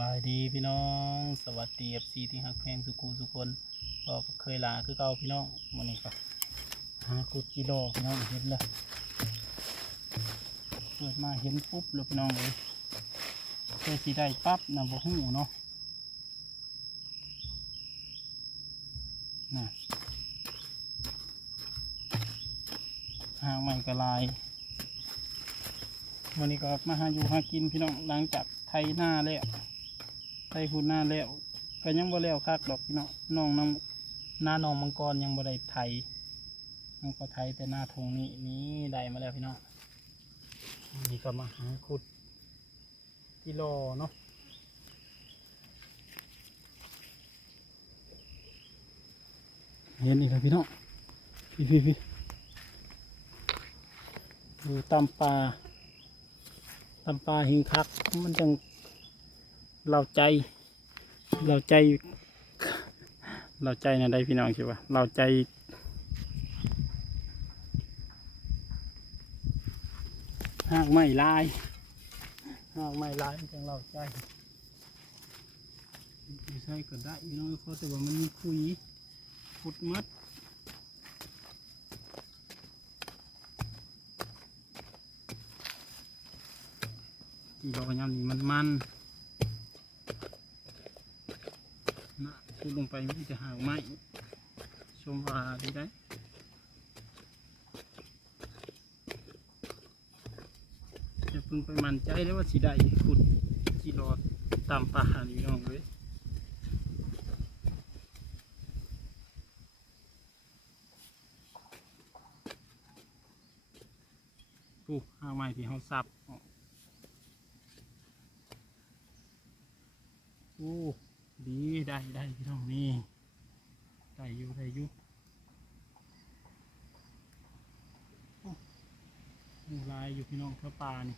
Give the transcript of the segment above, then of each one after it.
บายดีพี่น้อง สวัสดีเอฟซีที่หักแพงสุกูสุคนก็เคยลาคือเก่าพี่น้องวันนี้ก็หากุดกิโลพี่น้องเห็นเลยเปิดมาเห็นปุ๊บเลยพี่น้องเลยเคยสีได้ปั๊บนะบ่หูเนาะน่ะหางมันกระลายวันนี้ก็มาหาอยู่หากินพี่น้องหลังจากไทยหน้าแล้ว ไทยหุ่นหน้าแล้วก็ยังบ่แล้วคักดอกพี่น้องน้องน้ำหน้าน้องมังกรยังบ่ได้ไทยมันก็ไทยแต่หน้าทงนี้นี้ได้มาแล้วพี่น้องนนี้ก็มาหาขุดกิโลเนาะเห็นอีกแล้วพี่น้องพี่พี่พี่ดูตามปลาตำปลาหิงคักมันจัง เราใจ เราใจ เราใจนะได้พี่น้องใช่ปะเราใจ หากไม่ลายหากไม่ลายจังเราใจไม่ใช่ก็ได้พี่น้องเพราแต่ว่ามันมีคุยขุดมัดที่เราพยายามนี่มันมัน นะพูดลงไปมีแต่หางไม้ชมว่าดีได้จะเพิ่งไปมั่นใจแล้วว่าสีได้ขุดจีรอดตามป่านี่น้องเลยปุ๊หางไม้ที่เขาสับออกโอ้ ดีได้ได้พี่น้องนี่ได้อยู่ได้อยู่โอ้งูลายอยู่พี่น้องเท่าปลานี่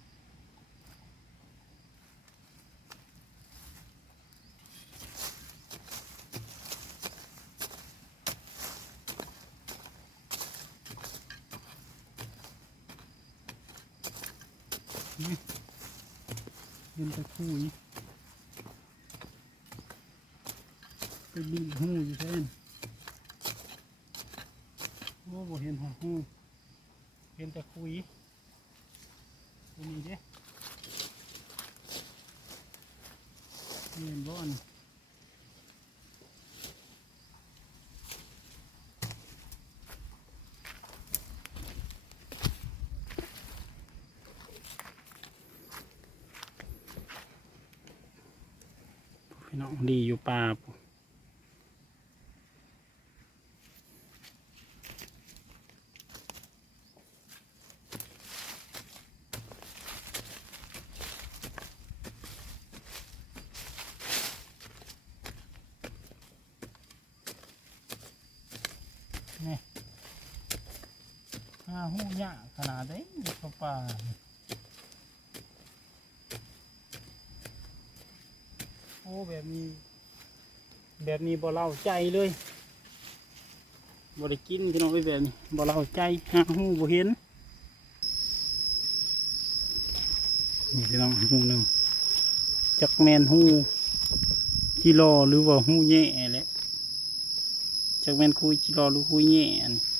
นี่เห็นตะคุยไบินหูอยู่เช่นโอ้บ่เห็นหัวหูเห็นแต่คุยตัวนี้เด้เห็นบ่อนพี่น้องดีอยู่ป่าาหูยะขนาดได้กับป่าโอ้แบบนี้ แบบนี้บ่เล่าใจเลยบ่ได้กินพี่น้องไอ้ยแบบนี้บ่เล่าใจหาหูบ่เห็นนี่พี่น้องหูหนึ่งจักแมนหูที่รอหรือว่าหูแย่แหละจากแมนคุยจิรอหรือคุยแง่อันนี้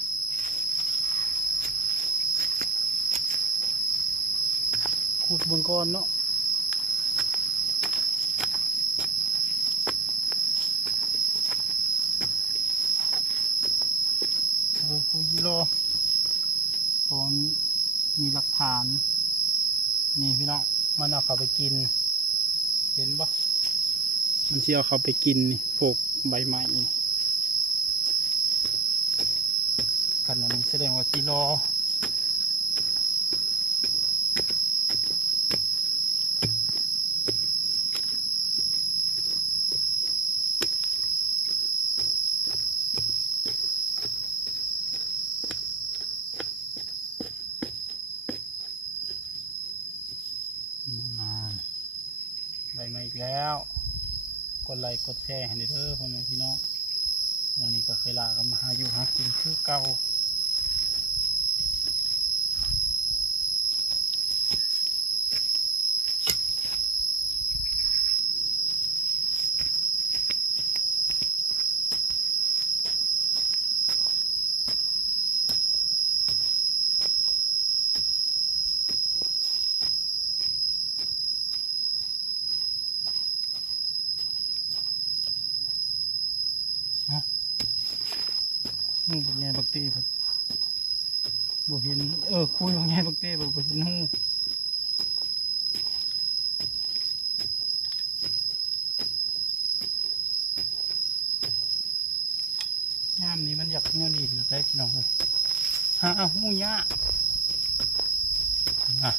ขุดบิ่งก่อนเนาะคุยจิรอพอมีหลักฐาน นี่พี่น้องมันเอาเขาไปกิน เห็นปะมันสิเอาเขาไปกินนี่พวกใบไม้นี่กันอันนี้แสดงว่ากิโลอ่า ได้มาอีกแล้ว กดไลค์กดแชร์ให้เด้อพ่อแม่พี่น้องวันนี้ก็เคยลากันมาหาอยู่หากินคือเก่า ญ่บักเตีผัดบ่เห็น เออ คุยว่าไงบักเตีบ่บ่เห็นหูยามนี้มันอยากแนวนี้หรือได้พี่น้องเลยหาหูยะอะ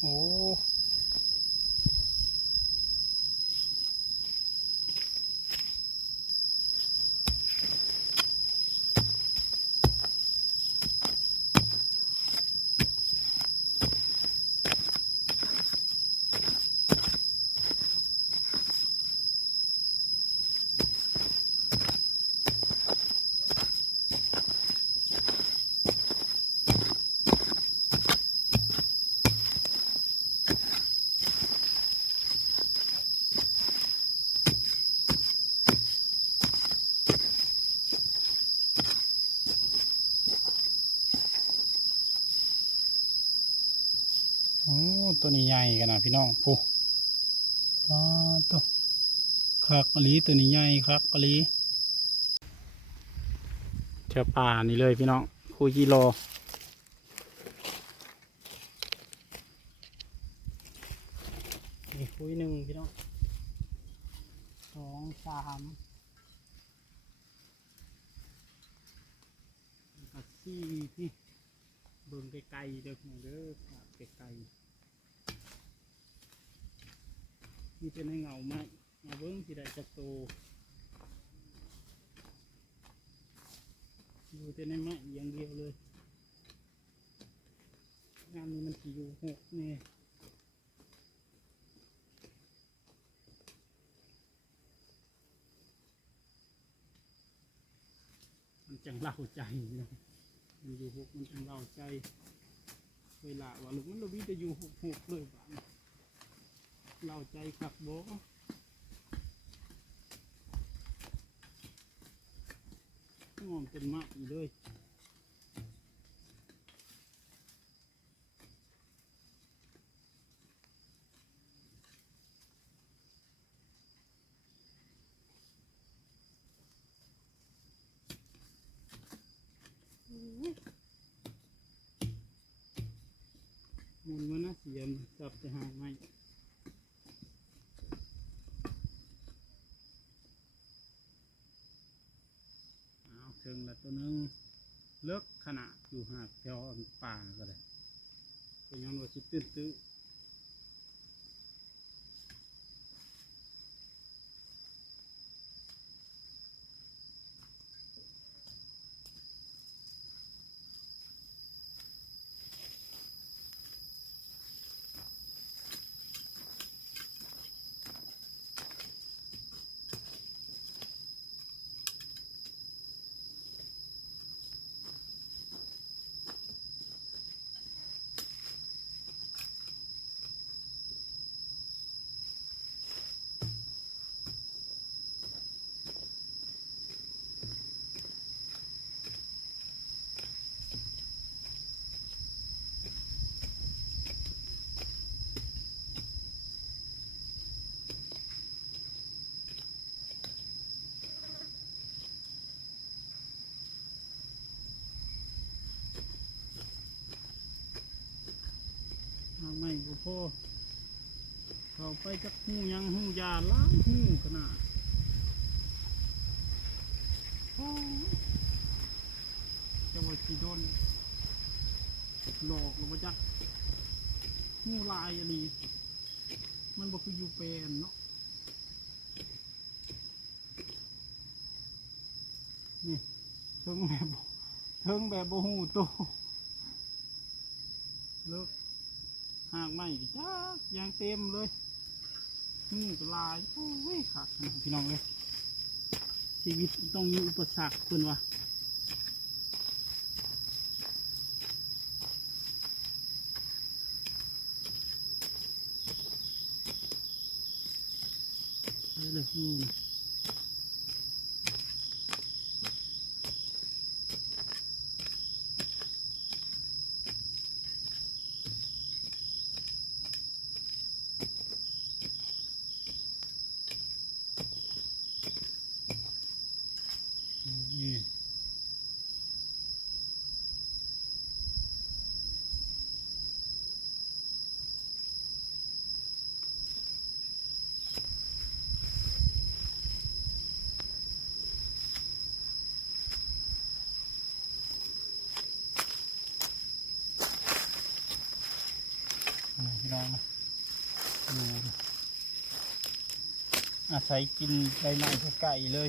โอ้ โอ้ ตัวนี้ใหญ่กันนะพี่น้องผู้ปลาตัวคักอหลีตัวนี้ใหญ่คักอหลีเจ้าป่านี่เลยพี่น้องคู่กิโลนี่คุยหนึ่งพี่น้องสองสามสี่พี่เบิ่งไกลๆเด้อพี่น้อเด้อไกลๆ นี่เป็นให้เงาไหมมาเบิ่งสิได้จักโตดูแต่ในไม้อย่างเดียวเลยงานนี้มันสิอยู่หกนี่มันจังเล่าใจนะมันอยู่หกมันจังเราใจเวลาว่าลูกมันเราวิ่งจะอยู่หกหกเลยบ้าน เราใจขักโบงอมเป็นมากอีกเลยมุนมันนะเสียมจับจะหางไม่เอาถึงแล้วตัวหนึงเลิกขนาดอยู่ หากแถวป่าก็ได้ก็ยังว่าชิตื้นตื้อหางไม่ก็พอเข้า ไปจักหูยังหูยาล้างหูขนาดโอ้ยจะว่าสีดนหลอกลงมาจักหูลายอะไรมันบอกคืออยู่เป็นเนาะนี่เทิงแบบเทิงแบบโบหูโตเลิกหากไม่จ้ายางเต็มเลย หูกลายโอ้ยขาดขนาดพี่น้องเลยชีวิตต้องมีอุปสรรคคุณวะไปเลยหูนะ อืม น้องดูอาศัยกินใบไม้ไก่เลย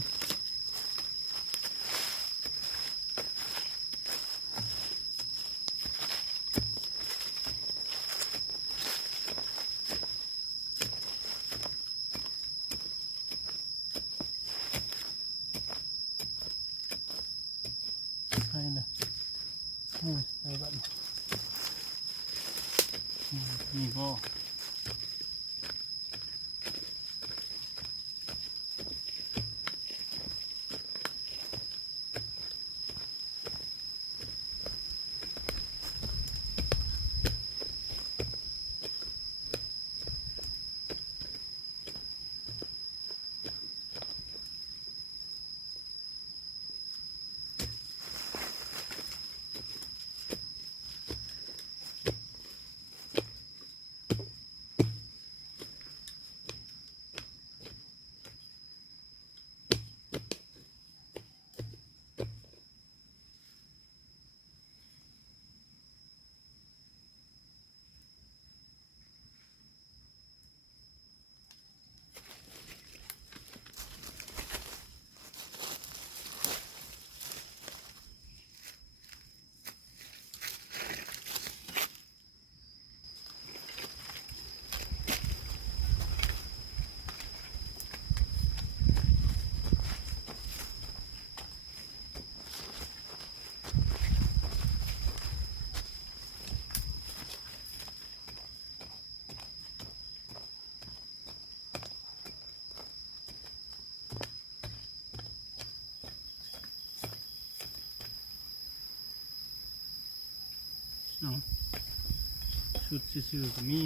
ใช่เลยมูสไปบ้านอื ม ชุดซื่อๆก็มี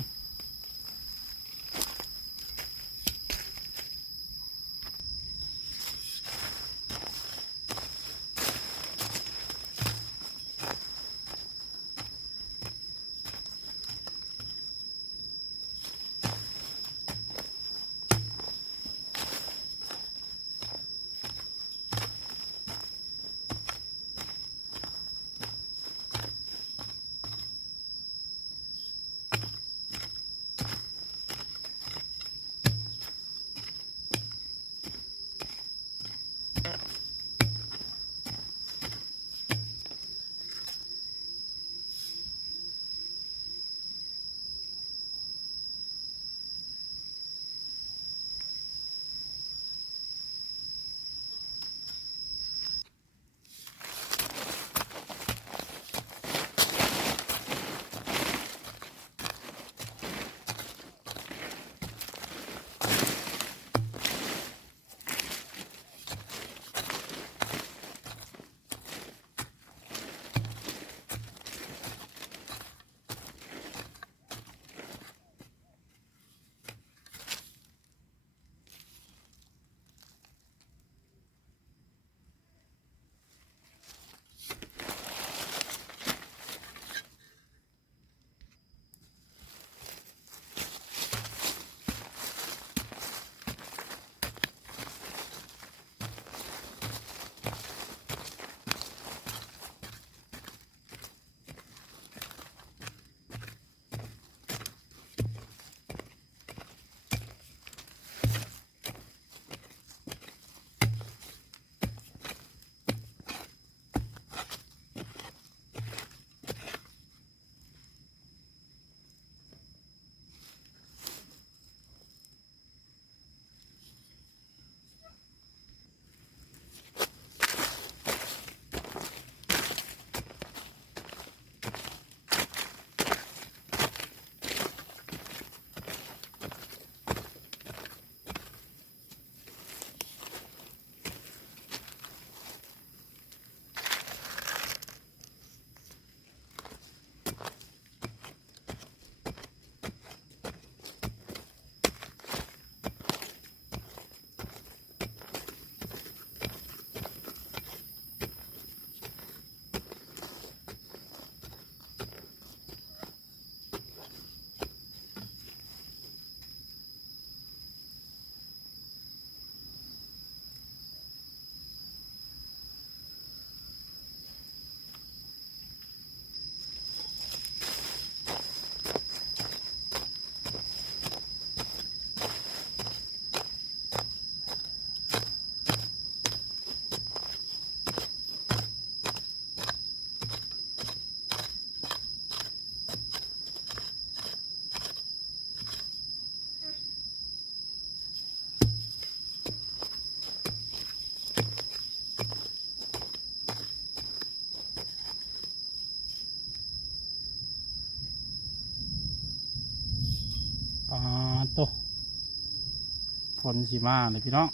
นสีมาเลยพี่น้อง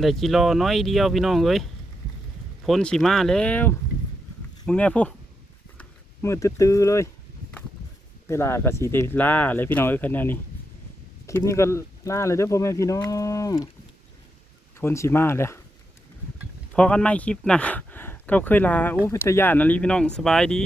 ได้กิโลน้อยเดียวพี่น้องเอ้ยฝนสีมาแล้ว มึงแน่พูมือตื้อเลย เวลากับสีเดล่าเลยพี่น้องเอ้ยคันแนวนี้ คลิปนี้ก็ล่าเลยเด้อพ่อแม่พี่น้องฝนสีมาแล้วพอกันไม่คลิปนะ ก็เคยลาอู้พิทยานนาลีพี่น้องสบายดี